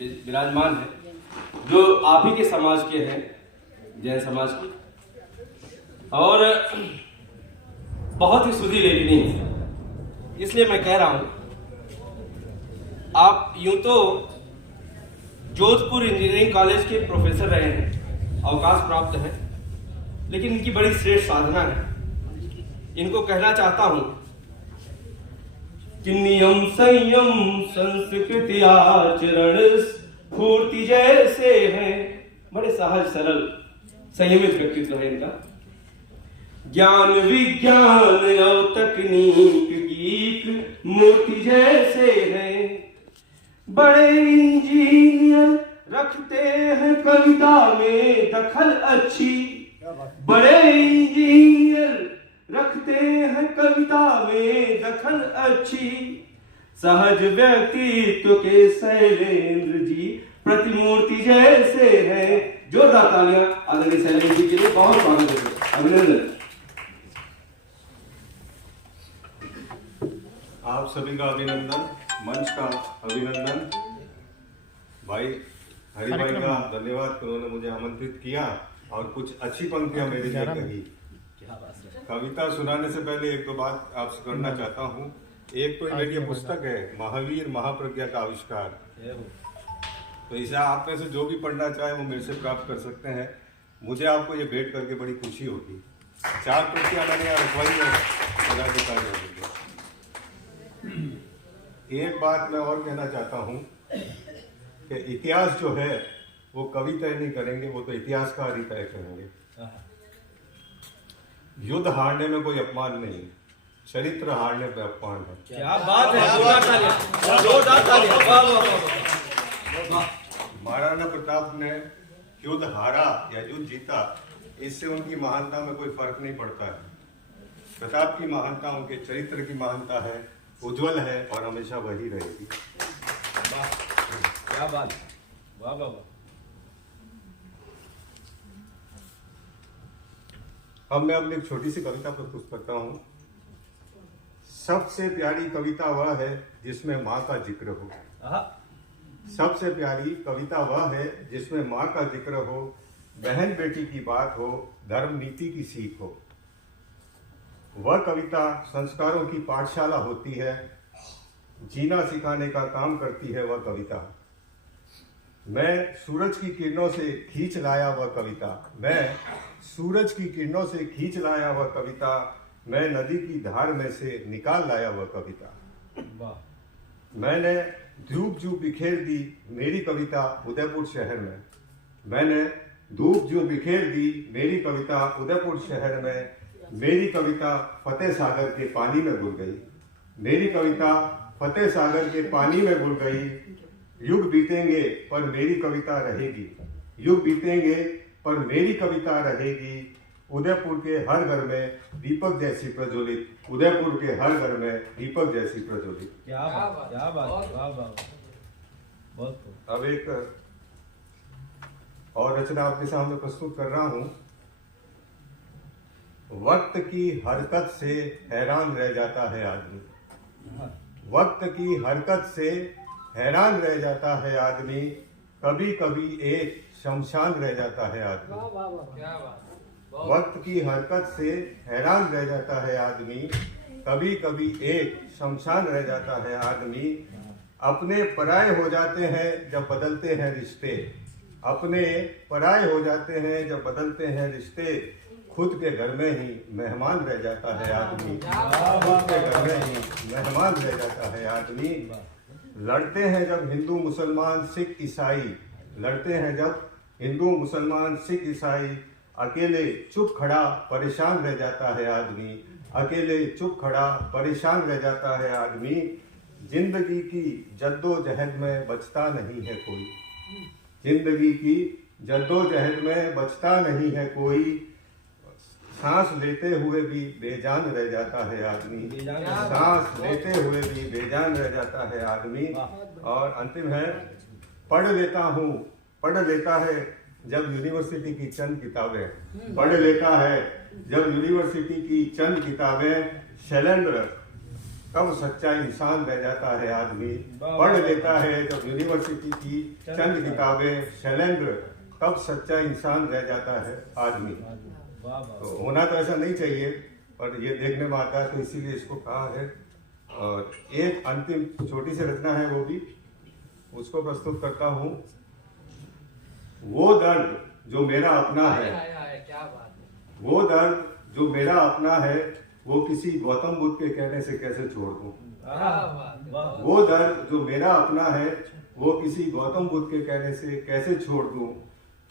विराजमान है, जो आप ही के समाज के हैं, जैन समाज के, और बहुत ही सुधी लेखनी है। इसलिए मैं कह रहा हूं, आप यूं तो जोधपुर इंजीनियरिंग कॉलेज के प्रोफेसर रहे हैं, अवकाश प्राप्त हैं, लेकिन इनकी बड़ी श्रेष्ठ साधना है। इनको कहना चाहता हूं कि नियम संयम संस्कृति आचरण स्फूर्ति जैसे हैं। बड़े सहज सरल संयमित व्यक्तित्व है इनका। ज्ञान विज्ञान और तकनीक गीक मूर्ति जैसे हैं। बड़े इंजीनियर रखते हैं कविता में दखल अच्छी। बड़े इंजीनियर रखते हैं कविता में दखल अच्छी। सहज व्यक्तित्व के शैलेंद्र जी प्रतिमूर्ति जैसे हैं। जोरदार तालियां आदरणीय शैलेंद्र जी के लिए बहुत स्वागत है, अभिनंदन। आप सभी का अभिनंदन, मंच का अभिनंदन। भाई हरि भाई का धन्यवाद कि उन्होंने मुझे आमंत्रित किया और कुछ अच्छी पंक्तियां मेरे लिए कही। कविता सुनाने से पहले एक दो बात आपसे करना चाहता हूँ। एक तो मेरी ये पुस्तक है महावीर महाप्रज्ञा का आविष्कार, तो इसे आप में से जो भी पढ़ना चाहे वो मेरे से प्राप्त कर सकते हैं। मुझे आपको ये भेंट करके बड़ी खुशी होगी। 4 प्रतियां मैंने यहाँ रखवाई है। एक बात मैं और कहना चाहता हूँ कि इतिहास जो है वो कवि तय नहीं करेंगे, वो तो इतिहासकार ही तय करेंगे। युद्ध हारने में कोई अपमान नहीं, चरित्र हारने पे अपमान है। क्या बात है, जोरदार तालियां, वाह वाह वाह। महाराणा प्रताप ने युद्ध हारा या युद्ध जीता, इससे उनकी महानता में कोई फर्क नहीं पड़ता है। प्रताप की महानता उनके चरित्र की महानता है, उज्जवल है और हमेशा वही रहेगी। वाह, क्या बात, वाह वाह वाह। अब मैं अपनी एक छोटी सी कविता प्रस्तुत करता हूँ। सबसे प्यारी कविता वह है जिसमें माँ का जिक्र हो। सबसे प्यारी कविता वह है जिसमें माँ का जिक्र हो, बहन बेटी की बात हो, धर्म नीति की सीख हो। वह कविता संस्कारों की पाठशाला होती है, जीना सिखाने का काम करती है वह कविता। मैं सूरज की किरणों से खींच लाया वह कविता। मैं सूरज की किरणों से खींच लाया वह कविता। मैं नदी की धार में से निकाल लाया वह कविता। मैंने धूप जो बिखेर दी मेरी कविता उदयपुर शहर में। मैंने धूप जो बिखेर दी मेरी कविता उदयपुर शहर में। मेरी कविता फतेह सागर के पानी में घुल गई। मेरी कविता फतेह सागर के पानी में घुल गई। युग बीतेंगे पर मेरी कविता रहेगी। युग बीतेंगे पर मेरी कविता रहेगी। उदयपुर के हर घर में दीपक जैसी प्रज्वलित। उदयपुर के हर घर में दीपक जैसी प्रज्वलित। क्या बात, क्या बात, वाह वाह। बहुत। अब एक और रचना आपके सामने प्रस्तुत कर रहा हूं। वक्त की हरकत से हैरान रह जाता है आदमी। वक्त की हरकत से हैरान रह जाता है आदमी। कभी कभी एक शमशान रह जाता है आदमी। वक्त की हरकत से हैरान रह जाता है आदमी। कभी कभी एक शमशान रह जाता है आदमी। अपने पराये हो जाते हैं जब बदलते हैं रिश्ते। अपने पराये हो जाते हैं जब बदलते हैं रिश्ते। खुद के घर में ही मेहमान रह जाता है आदमी। खुद के घर में ही मेहमान रह जाता है आदमी। लड़ते हैं जब हिंदू मुसलमान सिख ईसाई। लड़ते हैं जब हिंदू मुसलमान सिख ईसाई। अकेले चुप खड़ा परेशान रह जाता है आदमी। अकेले चुप खड़ा परेशान रह जाता है आदमी। जिंदगी की जद्दोजहद में बचता नहीं है कोई। जिंदगी की जद्दोजहद में बचता नहीं है कोई। सांस लेते हुए भी बेजान रह जाता है आदमी। सांस लेते हुए भी बेजान रह जाता है आदमी। और अंतिम है, पढ़ लेता हूँ, पढ़ लेता है जब यूनिवर्सिटी की चंद किताबें। पढ़ लेता है जब यूनिवर्सिटी की चंद किताबें। शैलेंद्र तब सच्चा इंसान रह जाता है आदमी। पढ़ लेता है जब यूनिवर्सिटी की चंद किताबें शैलेंद्र, तब सच्चा इंसान रह जाता है आदमी। तो होना तो ऐसा नहीं चाहिए, पर ये देखने में आता है तो इसीलिए इसको कहा है। और एक अंतिम छोटी सी रचना है, वो भी उसको प्रस्तुत करता हूँ। वो दर्द जो मेरा अपना है, वो दर्द जो मेरा अपना है, वो किसी गौतम बुद्ध के कहने से कैसे छोड़ दूं। वो दर्द जो मेरा अपना है, वो किसी गौतम बुद्ध के कहने से कैसे छोड़ दूं।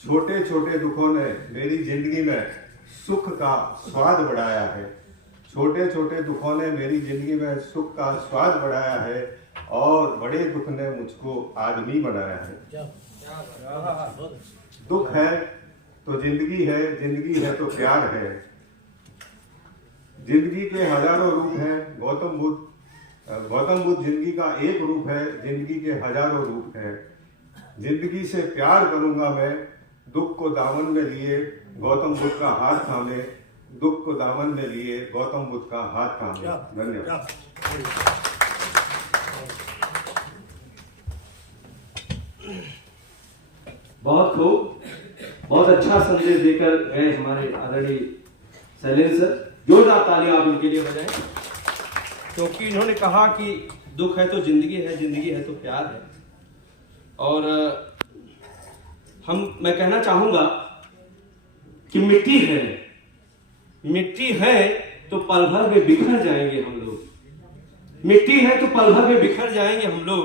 छोटे छोटे दुखों ने मेरी जिंदगी में सुख का स्वाद बढ़ाया है। छोटे छोटे दुखों ने मेरी जिंदगी में सुख का स्वाद बढ़ाया है, और बड़े दुख ने मुझको आदमी बनाया है। दुख है तो जिंदगी है, जिंदगी है तो प्यार है। जिंदगी के हजारों रूप हैं, गौतम बुद्ध जिंदगी का एक रूप है, जिंदगी के हजारों रूप हैं। जिंदगी से प्यार करूंगा मैं, दुख को दामन में लिए गौतम बुद्ध का हाथ थामे, दुख को दामन में लिए गौतम बुद्ध का हाथ थामे। धन्यवाद। बहुत खूब, बहुत अच्छा संदेश देकर गए हमारे आदरणीय शैलेंद्र सर। जोरदार तालियां आप इनके लिए बजाएं, क्योंकि इन्होंने कहा कि दुख है तो जिंदगी है, जिंदगी है तो प्यार है। और मैं कहना चाहूंगा कि मिट्टी है तो पल भर में बिखर जाएंगे हम लोग। मिट्टी है तो पल भर में बिखर जाएंगे हम लोग।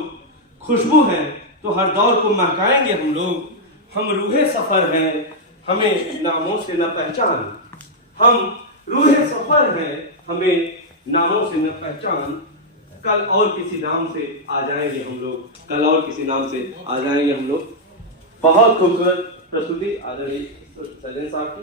खुशबू है तो हर दौर को महकाएंगे हम लोग। हम रूहे सफर हैं, हमें नामों से न पहचान। हम रूहे सफर हैं, हमें नामों से न पहचान। कल और किसी नाम से आ जाएंगे हम लोग, कल और किसी नाम से आ जाएंगे हम लोग। बहुत खूबसूरत प्रस्तुति आदरणीय शैलेंद्र साहब की।